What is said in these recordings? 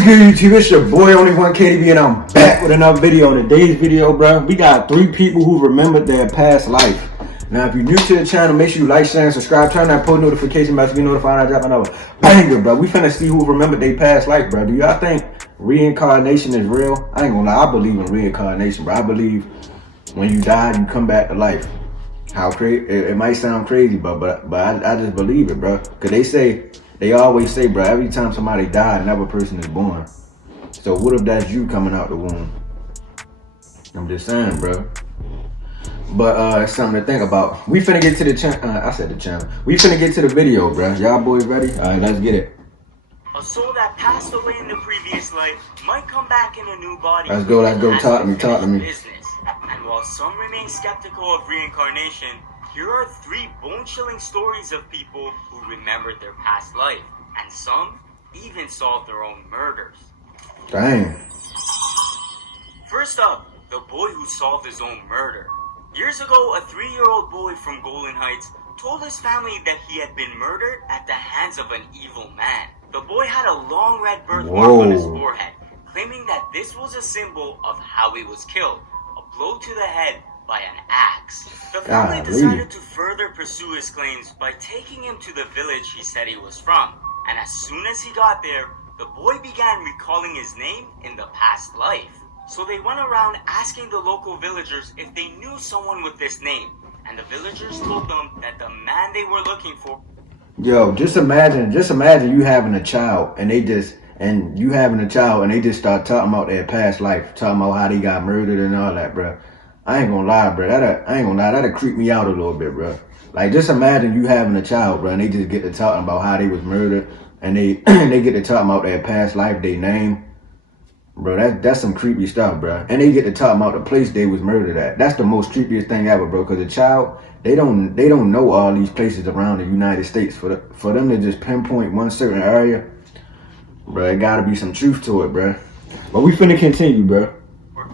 What's good, YouTube? It's your boy Only One KDB, and I'm back with another video. In today's video, bro, we got 3 people who remembered their past life. Now, if you're new to the channel, make sure you like, share, and subscribe. Turn that post notification bell to be notified when I drop another banger, bro. We finna see who remembered their past life, bro. Do y'all think reincarnation is real? I ain't gonna lie, I believe in reincarnation, bro. I believe when you die, you come back to life. How crazy? It might sound crazy, but I just believe it, bro. Cause they always say, bro, every time somebody dies, another person is born. So what if that's you coming out the womb? I'm just saying, bro. But it's something to think about. We finna get to the channel. We finna get to the video, bro. Y'all boys ready? All right, let's get it. A soul that passed away in the previous life might come back in a new body. Let's go. Talk to me. Business. And while some remain skeptical of reincarnation, here are 3 bone-chilling stories of people who remembered their past life, and some even solved their own murders. Dang. First up, the boy who solved his own murder. Years ago, a 3-year-old boy from Golan Heights told his family that he had been murdered at the hands of an evil man. The boy had a long red birthmark on his forehead, claiming that this was a symbol of how he was killed, a blow to the head by an axe. The family decided to further pursue his claims by taking him to the village he said he was from, and as soon as he got there, the boy began recalling his name in the past life. So they went around asking the local villagers if they knew someone with this name, and the villagers told them that the man they were looking for... Yo, just imagine you having a child and they just start talking about their past life, talking about how they got murdered and all that, bro. I ain't gonna lie, bro. That'll creep me out a little bit, bro. Like, just imagine you having a child, bro, and they just get to talking about how they was murdered, and they get to talking about their past life, their name. Bro, that's some creepy stuff, bro. And they get to talk about the place they was murdered at. That's the most creepiest thing ever, bro. Cause a child, they don't know all these places around the United States. For them to just pinpoint one certain area, bro, it gotta be some truth to it, bro. But we finna continue, bro.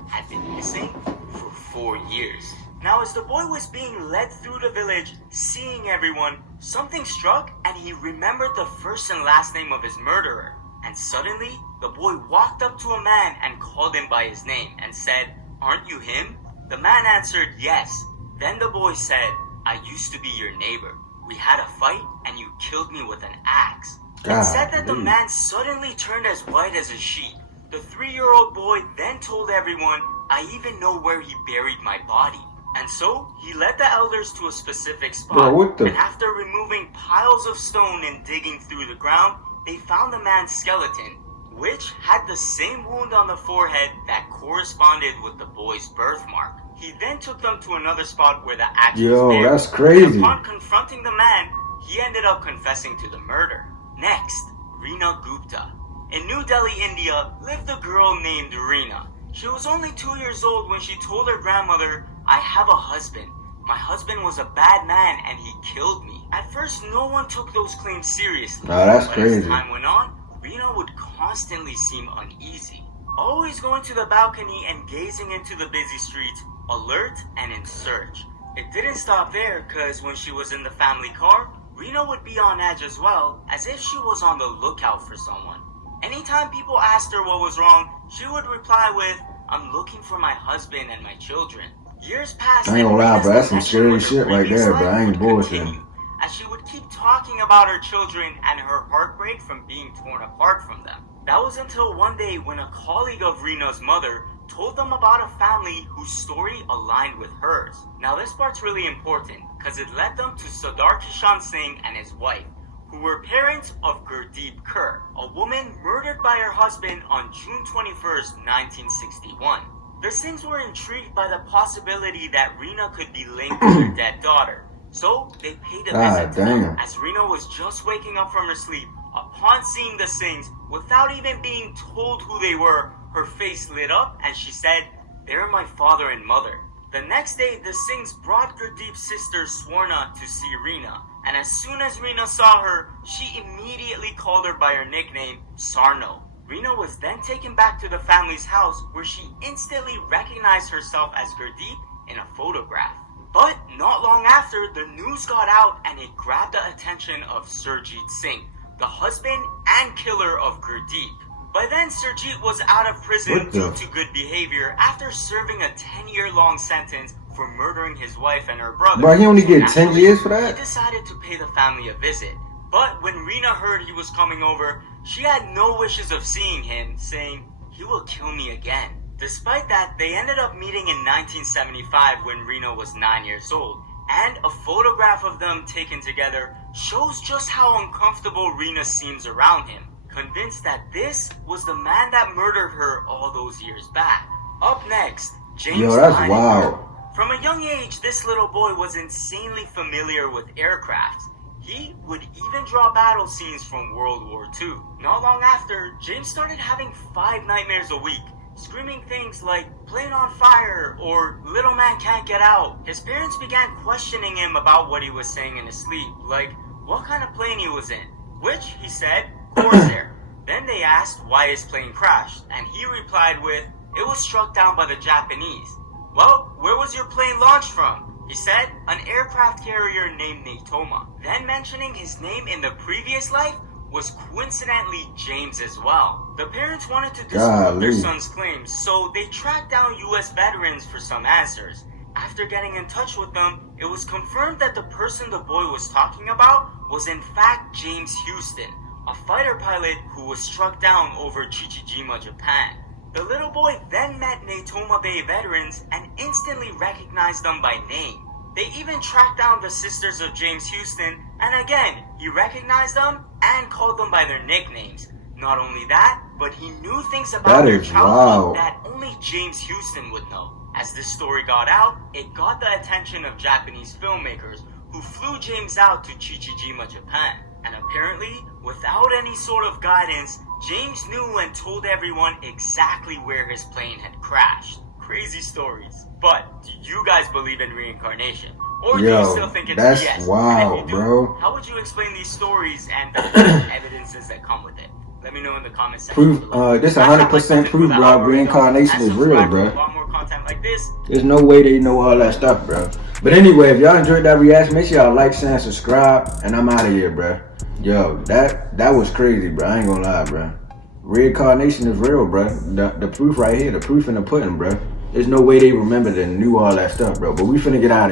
Had been missing for 4 years. Now, as the boy was being led through the village, seeing everyone, something struck, and he remembered the first and last name of his murderer. And suddenly, the boy walked up to a man and called him by his name and said, "Aren't you him?" The man answered, "Yes." Then the boy said, "I used to be your neighbor. We had a fight and you killed me with an axe." It said that the man suddenly turned as white as a sheet. The 3-year-old boy then told everyone, "I even know where he buried my body." And so, he led the elders to a specific spot. And after removing piles of stone and digging through the ground, they found the man's skeleton, which had the same wound on the forehead that corresponded with the boy's birthmark. He then took them to another spot where the axe was buried. Yo, that's crazy. And upon confronting the man, he ended up confessing to the murder. Next, Reena Gupta. In New Delhi, India, lived a girl named Reena. She was only 2 years old when she told her grandmother, "I have a husband. My husband was a bad man and he killed me." At first, no one took those claims seriously. Oh, that's crazy. As time went on, Reena would constantly seem uneasy, always going to the balcony and gazing into the busy streets, alert and in search. It didn't stop there, because when she was in the family car, Reena would be on edge as well, as if she was on the lookout for someone. Anytime people asked her what was wrong, she would reply with, "I'm looking for my husband and my children." Years passed. I ain't gonna lie, bro. That's some serious shit right there, bro. I ain't bullshitting. As she would keep talking about her children and her heartbreak from being torn apart from them. That was until one day when a colleague of Reena's mother told them about a family whose story aligned with hers. Now this part's really important, because it led them to Sardar Kishan Singh and his wife, who were parents of Gurdeep Kaur, a woman murdered by her husband on June 21st, 1961. The Singhs were intrigued by the possibility that Reena could be linked to their dead daughter, so they paid a visit to them. As Reena was just waking up from her sleep, upon seeing the Singhs, without even being told who they were, her face lit up and she said, "They're my father and mother." The next day, the Singhs brought Gurdeep's sister Swarna to see Reena, and as soon as Reena saw her, she immediately called her by her nickname, Sarno. Reena was then taken back to the family's house, where she instantly recognized herself as Gurdeep in a photograph. But not long after, the news got out and it grabbed the attention of Surjit Singh, the husband and killer of Gurdeep. By then, Serjeet was out of prison What the- due to good behavior after serving a 10-year-long sentence for murdering his wife and her brother. Bro, he only So get 10 naturally, years for that? He decided to pay the family a visit. But when Rena heard he was coming over, she had no wishes of seeing him, saying, "He will kill me again." Despite that, they ended up meeting in 1975 when Rena was 9 years old. And a photograph of them taken together shows just how uncomfortable Rena seems around him, convinced that this was the man that murdered her all those years back. Up next, James Yo, that's Leinenberg. wild. From a young age, this little boy was insanely familiar with aircraft. He would even draw battle scenes from World War II. Not long after, James started having 5 nightmares a week, screaming things like "plane on fire" or "little man can't get out." His parents began questioning him about what he was saying in his sleep, like what kind of plane he was in, which he said, Corsair. Then they asked why his plane crashed, and he replied with, "It was struck down by the Japanese." "Well, where was your plane launched from?" He said, "An aircraft carrier named Natoma." Then mentioning his name in the previous life was coincidentally James as well. The parents wanted to disprove their Golly. son's claims, so they tracked down US veterans for some answers. After getting in touch with them, it was confirmed that the person the boy was talking about was in fact James Houston, a fighter pilot who was struck down over Chichijima, Japan. The little boy then met Natoma Bay veterans and instantly recognized them by name. They even tracked down the sisters of James Houston, and again, he recognized them and called them by their nicknames. Not only that, but he knew things about That their is childhood wild. that only James Houston would know. As this story got out, it got the attention of Japanese filmmakers who flew James out to Chichijima, Japan. And apparently, without any sort of guidance, James knew and told everyone exactly where his plane had crashed. Crazy stories. But do you guys believe in reincarnation? Or do you Yo, still think it's that's BS? wild, And if you do, bro. how would you explain these stories and the evidences that come with it? Let me know in the comments section Proof, below. this Smash that like 100% button proof, for that bro. algorithm, Reincarnation and is real, subscribe for bro. a lot more content like this. There's no way they know all that stuff, bro. But anyway, if y'all enjoyed that reaction, make sure y'all like, share, and subscribe. And I'm out of here, bro. Yo, that was crazy, bro. I ain't gonna lie, bro. Reincarnation is real, bro. The proof right here, the proof in the pudding, bro. There's no way they remembered and knew all that stuff, bro. But we finna get out of here.